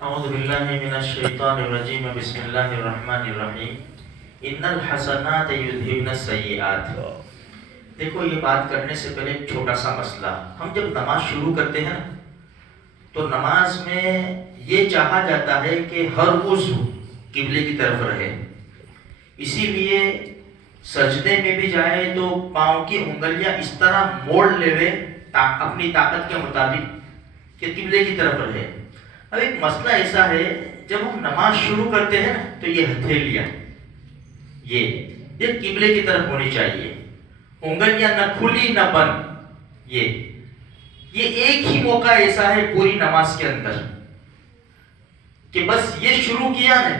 اعوذ باللہ من الشیطان الرجیم بسم اللہ الرحمن الرحیم ان الحسنات یذہبن السیئات۔ دیکھو یہ بات کرنے سے پہلے ایک چھوٹا سا مسئلہ، ہم جب نماز شروع کرتے ہیں تو نماز میں یہ چاہا جاتا ہے کہ ہر عضو قبلے کی طرف رہے، اسی لیے سجدے میں بھی جائے تو پاؤں کی انگلیاں اس طرح موڑ لے اپنی طاقت کے مطابق کہ قبلے کی طرف رہے۔ اب ایک مسئلہ ایسا ہے، جب ہم نماز شروع کرتے ہیں تو یہ ہتھیلیاں یہ قبلے کی طرف ہونی چاہیے، انگلیاں نہ کھلی نہ بند۔ یہ ایک ہی موقع ایسا ہے پوری نماز کے اندر کہ بس یہ شروع کیا نا،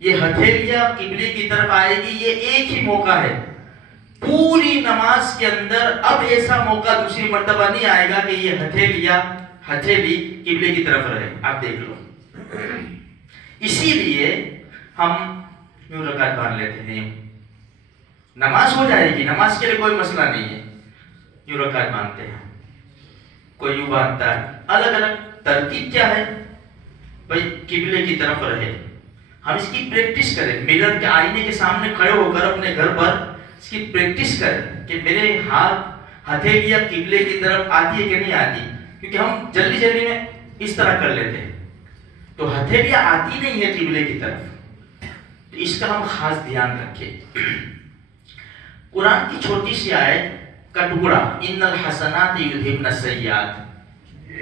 یہ ہتھیلیاں قبلے کی طرف آئے گی، یہ ایک ہی موقع ہے پوری نماز کے اندر۔ اب ایسا موقع دوسری مرتبہ نہیں آئے گا کہ یہ ہتھیلی قبلے کی طرف رہے۔ آپ دیکھ لو، اسی لیے ہم یوں رکعت باندھ لیتے ہیں، نماز ہو جائے گی، نماز کے لیے کوئی مسئلہ نہیں ہے، یوں رکعت باندھتے ہیں، کوئی یوں باندھتا ہے، الگ الگ ترتیب کیا ہے بھائی قبلے کی طرف رہے۔ ہم اس کی پریکٹس کریں، میرر کے آئینے کے سامنے کھڑے ہو کر اپنے گھر پر اس کی پریکٹس کریں کہ میرے ہاتھ ہتھیلیاں قبلے کی طرف آتی ہے کہ نہیں آتی، کیونکہ ہم جلدی جلدی میں اس طرح کر لیتے ہیں تو ہتھیلیاں آتی نہیں ہے قبلے کی طرف، تو اس کا ہم خاص دھیان رکھیں۔ قرآن کی چھوٹی سی آیت کا ٹکڑا، ان الحسنات یذہبن السیئات،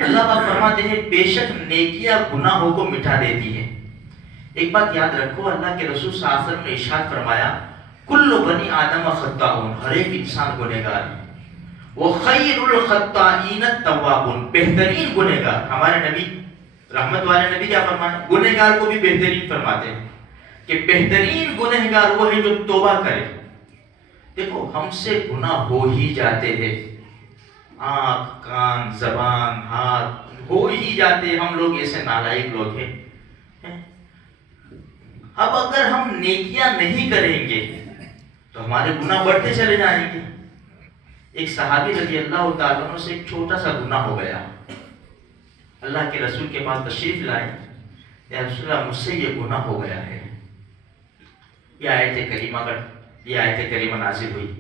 اللہ پاک فرماتے ہیں بے شک نیکیاں گناہوں کو مٹا دیتی ہیں۔ ایک بات یاد رکھو، اللہ کے رسول صلی اللہ علیہ وسلم نے ارشاد فرمایا کل بنی آدم خطاؤن، ہر ایک انسان گنہگار ہے، وخیر الخطائین التوابون، بہترین گنہگار ہمارے نبی رحمت والے نبی کیا فرماتے ہیں، گنہگار کو بھی بہترین فرماتے ہیں کہ بہترین گنہگار وہ ہے جو توبہ کرے۔ دیکھو ہم سے گناہ ہو ہی جاتے ہیں، آنکھ کان زبان ہاتھ ہو ہی جاتے، ہم لوگ ایسے نالائق لوگ ہیں۔ اب اگر ہم نیکیاں نہیں کریں گے تو ہمارے گناہ بڑھتے چلے جائیں گے۔ ایک صحابی رضی اللہ تعالیٰ عنہ سے ایک چھوٹا سا گناہ ہو گیا، اللہ کے رسول کے پاس تشریف لائے، یا رسول اللہ مجھ سے یہ گناہ ہو گیا ہے۔ یہ آیت کریمہ نازل ہوئی،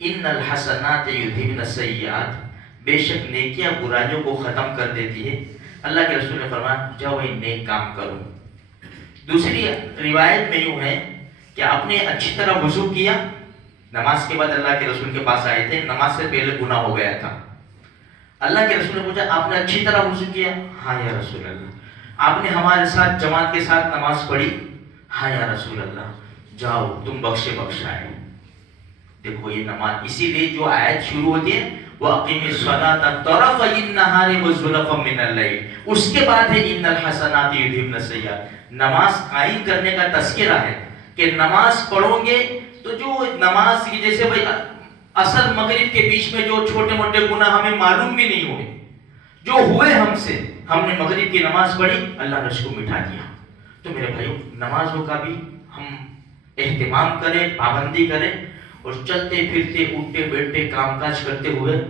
ان الحسنات یذہبن السیئات، بے شک نیکیاں برائیوں کو ختم کر دیتی ہے۔ اللہ کے رسول نے فرمایا جاؤ یہ نیک کام کرو۔ دوسری روایت میں یوں ہے کہ آپ نے اچھی طرح وضو کیا، نماز کے بعد اللہ کے رسول کے پاس آئے تھے، نماز سے پہلے گناہ ہو گیا تھا۔ اللہ کے رسول نے پوچھا آپ نے اچھی طرح وضو کیا؟ ہاں یا رسول اللہ۔ آپ نے ہمارے ساتھ جماعت کے ساتھ نماز پڑھی؟ ہاں یا رسول اللہ۔ جاؤ تم بخشے بخشائے۔ دیکھو یہ نماز، اسی لیے جو آیت شروع ہوتی ہے وَأَقِمِ الصَّلَاةَ طَرَفَيِ النَّهَارِ وَزُلَفًا مِّنَ اللَّيْلِ، اس کے بعد ہے ان الحسنات یذہبن السیئات۔ نماز قائم کرنے کا تذکرہ ہے کہ نماز پڑھو گے تو جو نماز کی جیسے بھائی اصل مغرب کے بیچ میں جو چھوٹے موٹے گناہ ہمیں معلوم بھی نہیں ہوئے، جو ہوئے ہم سے، ہم نے مغرب کی نماز پڑھی، اللہ نے اس کو مٹا دیا۔ تو میرے بھائیو نمازوں کا بھی ہم اہتمام کریں، پابندی کریں، اور چلتے پھرتے اٹھتے بیٹھتے کام کاج کرتے ہوئے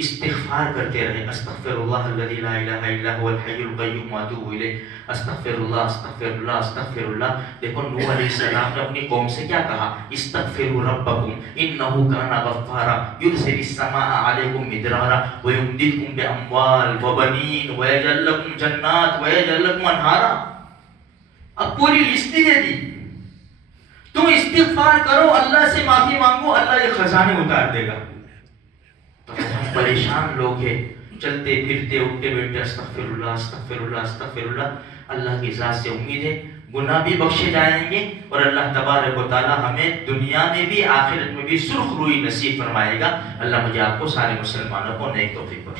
استغفار کرتے رہیں، استغفر اللہ الذی لا الہ الا هو الحی القیوم واتوب الیہ، استغفر اللہ استغفر اللہ استغفر اللہ۔ دیکھو نوح علیہ السلام نے اپنی قوم سے کیا کہا، استغفروا ربکم انہ کان غفارا یرسل السماء علیکم مدرارا ویمددکم باموال وبنین ویجعل لکم جنات ویجعل لکم انہارا۔ اب پوری لسٹ دے دی، تم استغفار کرو، اللہ سے معافی مانگو، اللہ یہ خزانے اتار دے گا۔ تو ہم پریشان لوگ ہیں، چلتے پھرتے اٹھتے بیٹھتے استغفر اللہ استغفر اللہ استغفر اللہ۔ اللہ کی ذات سے امید ہے گناہ بھی بخشے جائیں گے، اور اللہ تبارک و تعالی ہمیں دنیا میں بھی آخرت میں بھی سرخ روئی نصیب فرمائے گا۔ اللہ مجھے آپ کو سارے مسلمانوں کو نیک توفیق بخشے۔